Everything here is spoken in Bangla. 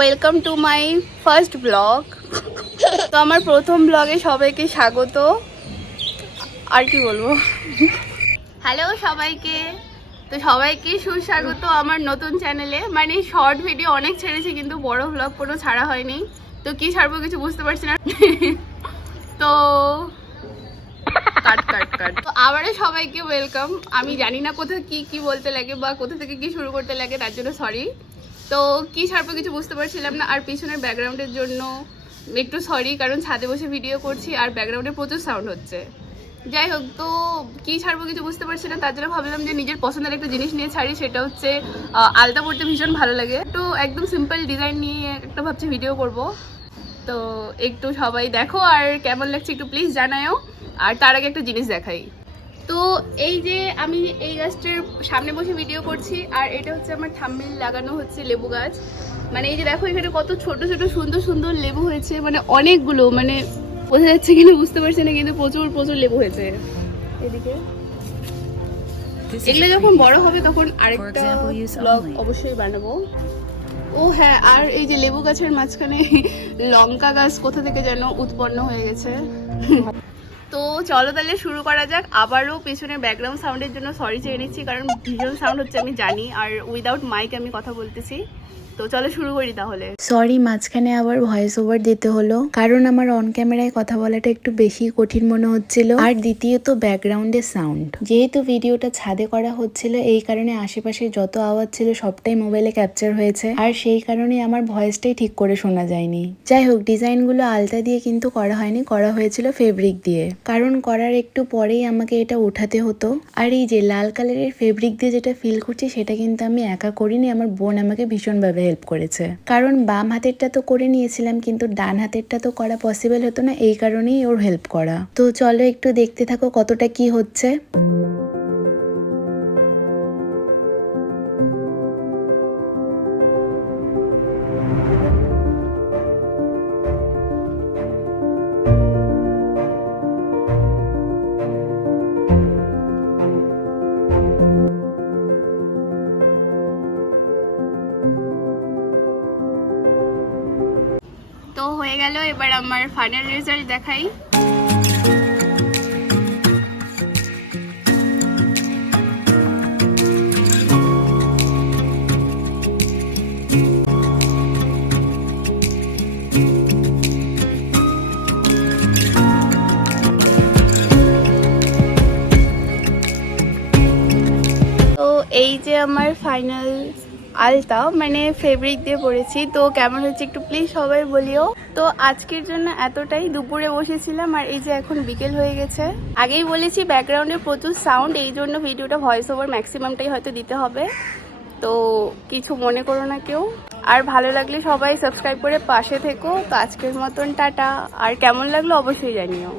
Welcome to my first blog. তো আমার প্রথম ব্লগে সবাইকে স্বাগত। আর কি বলবো, হ্যালো সবাইকে। তো সবাইকে সুস্বাগত আমার নতুন চ্যানেলে। মানে শর্ট ভিডিও অনেক ছেড়েছি কিন্তু বড় ব্লগ কোনো ছাড়া হয়নি। তো কি ছাড়বো কিছু বুঝতে পারছি না। তো তো আবারও সবাইকে ওয়েলকাম। আমি জানি না কোথায় কি বলতে লাগে বা কোথা থেকে কি শুরু করতে লাগে, তার জন্য সরি। তো কি ছাড়বো কিছু বুঝতে পারছিলাম না। আর পিছনের ব্যাকগ্রাউন্ডের জন্য একটু সরি, কারণ ছাদে বসে ভিডিও করছি আর ব্যাকগ্রাউন্ডে প্রচুর সাউন্ড হচ্ছে। যাই হোক, তো কি ছাড়বো কিছু বুঝতে পারছি না, তার জন্য ভাবলাম যে নিজের পছন্দের একটা জিনিস নিয়ে ছাড়ি। সেটা হচ্ছে আলতা পরতে ভীষণ ভালো লাগে। তো একদম সিম্পল ডিজাইন নিয়ে একটা ভাবছি ভিডিও করব। তো একটু সবাই দেখো আর কেমন লাগছে একটু প্লিজ জানাও। আর তার আগে একটা জিনিস দেখাই। তো এই যে আমি এই গাছটার সামনে বসে ভিডিও করছি, আর এটা হচ্ছে আমার থাম্বনেইল লাগানো হচ্ছে লেবু গাছ। মানে এই যে দেখো এখানে কত ছোট ছোট সুন্দর সুন্দর লেবু হয়েছে, মানে অনেকগুলো, মানে বোঝা যাচ্ছে কিনা বুঝতে পারছি না, কিন্তু প্রচুর প্রচুর লেবু হয়েছে এদিকে। এগুলো যখন বড় হবে তখন আরেকটা ব্লগ অবশ্যই বানাবো। ও হ্যাঁ, আর এই যে লেবু গাছের মাঝখানে লঙ্কা গাছ কোথা থেকে যেন উৎপন্ন হয়ে গেছে। তো চলো তাহলে শুরু করা যাক। আবারও পেছনের ব্যাকগ্রাউন্ড সাউন্ডের জন্য সরি চেয়ে নিচ্ছি, কারণ ভীষণ সাউন্ড হচ্ছে আমি জানি, আর উইদাউট মাইক আমি কথা বলতেছি। তো চলো শুরু করি তাহলে। সরি, মাঝখানে আবার ভয়েস ওভার দিতে হলো, কারণ আমার অন ক্যামেরায় কথা বলাটা একটু বেশি কঠিন মনে হচ্ছিল। আর দ্বিতীয়ত ব্যাকগ্রাউন্ডের সাউন্ড, যেহেতু ভিডিওটা ছাদে করা হচ্ছিল, এই কারণে আশেপাশে যত আওয়াজ ছিল সবটাই মোবাইলে ক্যাপচার হয়েছে, আর সেই কারণে আমার ভয়েসটাই ঠিক করে শোনা যায়নি। যাই হোক, ডিজাইনগুলো আলতা দিয়ে কিন্তু করা হয়নি, করা হয়েছিল ফেব্রিক দিয়ে, কারণ করার একটু পরেই আমাকে এটা উঠাতে হতো। আর এই যে লাল কালারের ফেব্রিক দিয়ে যেটা ফিল করছি, সেটা কিন্তু আমি একা করিনি, আমার বোন আমাকে ভীষণভাবে হেল্প করেছে। কারণ বাম হাতেরটা তো করে নিয়েছিলাম, কিন্তু ডান হাতেরটা তো করা পসিবল হতো না, এই কারণেই ওর হেল্প করা। তো চলো একটু দেখতে থাকো কতটা কি হচ্ছে। তো হয়ে গেল, এবার আমার ফাইনাল রেজাল্ট দেখাই। তো এই যে আমার ফাইনাল আলতা, মানে ফেব্রিক দিয়ে পরেছি। তো কেমন হচ্ছে একটু প্লিজ সবাই বলিও। তো আজকের জন্য এতটাই। দুপুরে বসেছিলাম আর এই যে এখন বিকেল হয়ে গেছে। আগেই বলেছি ব্যাকগ্রাউন্ডে প্রচুর সাউন্ড, এই জন্য ভিডিওটা ভয়েস ওভার ম্যাক্সিমামটাই হয়তো দিতে হবে। তো কিছু মনে করো না কেউ। আর ভালো লাগলে সবাই সাবস্ক্রাইব করে পাশে থেকো। তো আজকের মতন টাটা। আর কেমন লাগলো অবশ্যই জানিও।